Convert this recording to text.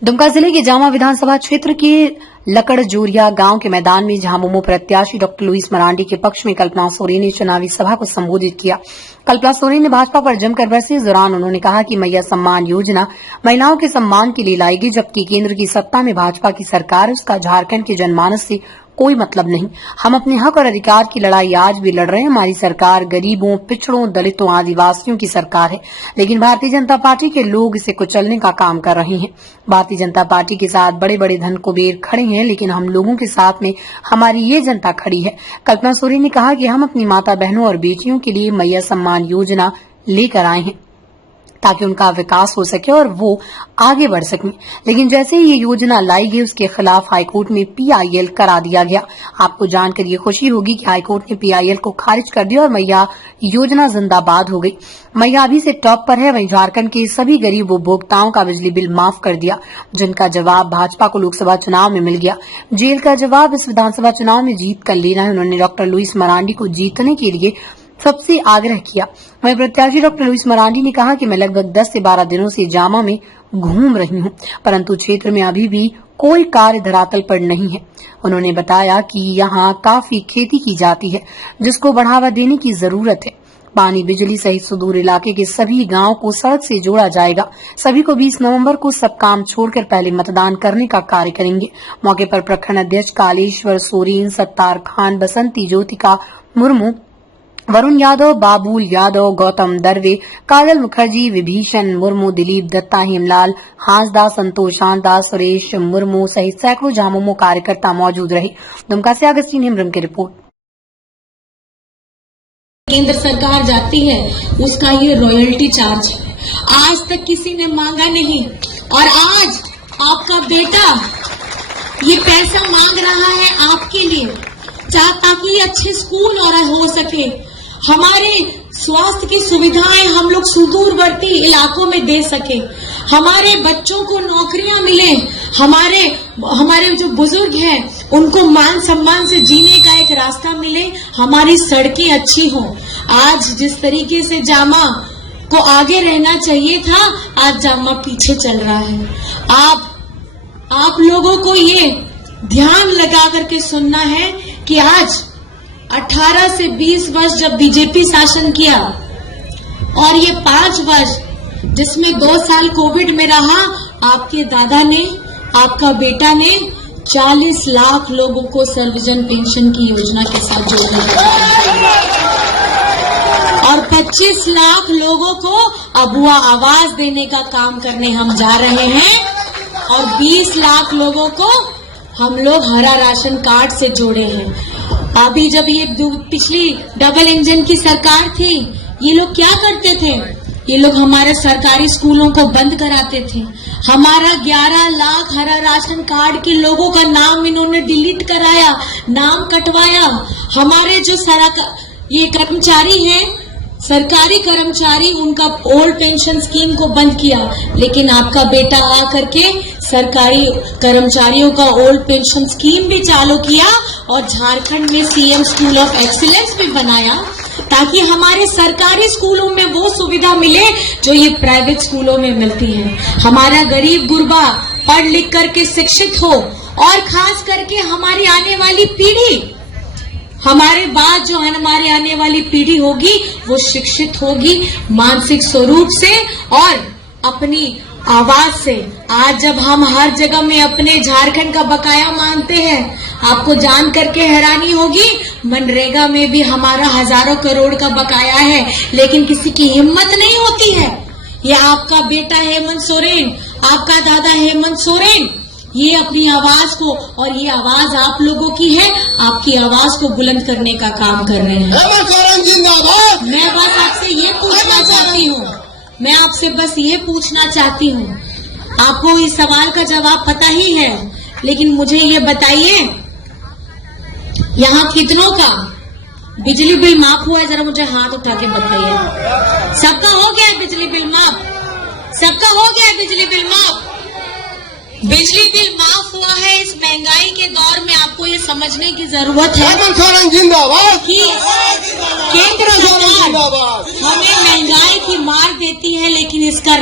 दुमका जिले के जामा विधानसभा क्षेत्र के लकड़जोरिया गांव के मैदान में झामुमो प्रत्याशी डॉक्टर लुईस मरांडी के पक्ष में कल्पना सोरेन ने चुनावी सभा को संबोधित किया। कल्पना सोरेन ने भाजपा पर जमकर बरसे। इस दौरान उन्होंने कहा कि मैया सम्मान योजना महिलाओं के सम्मान के लिए लाई गई, जबकि केंद्र की सत्ता में भाजपा की सरकार है, उसका झारखंड के जनमानस से कोई मतलब नहीं। हम अपने हक और अधिकार की लड़ाई आज भी लड़ रहे हैं। हमारी सरकार गरीबों, पिछड़ों, दलितों, आदिवासियों की सरकार है, लेकिन भारतीय जनता पार्टी के लोग इसे कुचलने का काम कर रहे हैं। भारतीय जनता पार्टी के साथ बड़े बड़े धन कुबेर खड़े हैं, लेकिन हम लोगों के साथ में हमारी ये जनता खड़ी है। कल्पना सोरेन ने कहा कि हम अपनी माता बहनों और बेटियों के लिए मैया सम्मान योजना लेकर आए हैं ताकि उनका विकास हो सके और वो आगे बढ़ सकें, लेकिन जैसे ही ये योजना लाई गई उसके खिलाफ हाईकोर्ट में PIL करा दिया गया। आपको जानकर ये खुशी होगी कि हाईकोर्ट ने PIL को खारिज कर दिया और मैया योजना जिंदाबाद हो गई। मैया अभी से टॉप पर है। वहीं झारखंड के सभी गरीब उपभोक्ताओं का बिजली बिल माफ कर दिया, जिनका जवाब भाजपा को लोकसभा चुनाव में मिल गया। जेल का जवाब इस विधानसभा चुनाव में जीत कर लेना है। उन्होंने डॉक्टर लुईस मरांडी को जीतने के लिए सबसे आग्रह किया। वहीं प्रत्याशी डॉक्टर लुईस मरांडी ने कहा कि मैं लगभग 10 से 12 दिनों से जामा में घूम रही हूं, परंतु क्षेत्र में अभी भी कोई कार्य धरातल पर नहीं है। उन्होंने बताया कि यहां काफी खेती की जाती है, जिसको बढ़ावा देने की जरूरत है। पानी, बिजली सहित सुदूर इलाके के सभी गांव को सड़क से जोड़ा जाएगा। सभी को 20 नवंबर को सब काम छोड़कर पहले मतदान करने का कार्य करेंगे। मौके पर प्रखंड अध्यक्ष कालेश्वर सोरेन, सत्तार खान, बसंती ज्योतिका मुर्मू, वरुण यादव, बाबुल यादव, गौतम दरवे, काजल मुखर्जी, विभीषण मुर्मू, दिलीप दत्ता, हेमलाल हांसदा, संतोष शांता, सुरेश मुर्मू सहित सैकड़ों झामुमो कार्यकर्ता मौजूद रहे। दुमका से अगस्तीन हेम्ब्रम की रिपोर्ट। केंद्र सरकार जाती है उसका ये रॉयल्टी चार्ज है, आज तक किसी ने मांगा नहीं, और आज आपका बेटा ये पैसा मांग रहा है आपके लिए, ताकि अच्छे स्कूल और हो सके, हमारे स्वास्थ्य की सुविधाएं हम लोग सुदूरवर्ती इलाकों में दे सके, हमारे बच्चों को नौकरियां मिले, हमारे जो बुजुर्ग हैं उनको मान सम्मान से जीने का एक रास्ता मिले, हमारी सड़कें अच्छी हों। आज जिस तरीके से जामा को आगे रहना चाहिए था, आज जामा पीछे चल रहा है। आप लोगों को ये ध्यान लगा करके सुनना है कि आज 18 से 20 वर्ष जब बीजेपी शासन किया और ये 5 वर्ष जिसमें 2 साल कोविड में रहा, आपके दादा ने, आपका बेटा ने 40 लाख लोगों को सर्वजन पेंशन की योजना के साथ जोड़ दिया और 25 लाख लोगों को अबुआ आवास देने का काम करने हम जा रहे हैं और 20 लाख लोगों को हम लोग हरा राशन कार्ड से जोड़े हैं। अभी जब ये पिछली डबल इंजन की सरकार थी, ये लोग क्या करते थे? ये लोग हमारे सरकारी स्कूलों को बंद कराते थे। हमारा 11 लाख हरा राशन कार्ड के लोगों का नाम इन्होंने डिलीट कराया, नाम कटवाया। हमारे जो ये कर्मचारी हैं, सरकारी कर्मचारी, उनका ओल्ड पेंशन स्कीम को बंद किया, लेकिन आपका बेटा आकर के सरकारी कर्मचारियों का ओल्ड पेंशन स्कीम भी चालू किया और झारखंड में CM स्कूल ऑफ एक्सीलेंस भी बनाया, ताकि हमारे सरकारी स्कूलों में वो सुविधा मिले जो ये प्राइवेट स्कूलों में मिलती है। हमारा गरीब गुरबा पढ़ लिख करके शिक्षित हो और खास करके हमारी आने वाली पीढ़ी, हमारे बाद जो हमारी आने वाली पीढ़ी होगी वो शिक्षित होगी, मानसिक स्वरूप से और अपनी आवाज से। आज जब हम हर जगह में अपने झारखंड का बकाया मांगते हैं, आपको जान करके हैरानी होगी, मनरेगा में भी हमारा हजारों करोड़ का बकाया है, लेकिन किसी की हिम्मत नहीं होती है। ये आपका बेटा हेमंत सोरेन, आपका दादा हेमंत सोरेन, ये अपनी आवाज को, और ये आवाज आप लोगों की है, आपकी आवाज को बुलंद करने का काम कर रहे हैं। मैं बस आपसे ये पूछना चाहती हूँ, मैं आपसे बस ये पूछना चाहती हूँ, आपको इस सवाल का जवाब पता ही है, लेकिन मुझे ये बताइए, यहाँ कितनों का बिजली बिल माफ हुआ है? जरा मुझे हाथ उठा के बताइए। सबका हो गया है बिजली बिल माफ? सबका हो गया है बिजली बिल माफ? बिजली बिल माफ हुआ है। इस महंगाई के दौर में आपको ये समझने की जरूरत है कि केंद्र सरकार हमें महंगाई की मार देती है, लेकिन इसका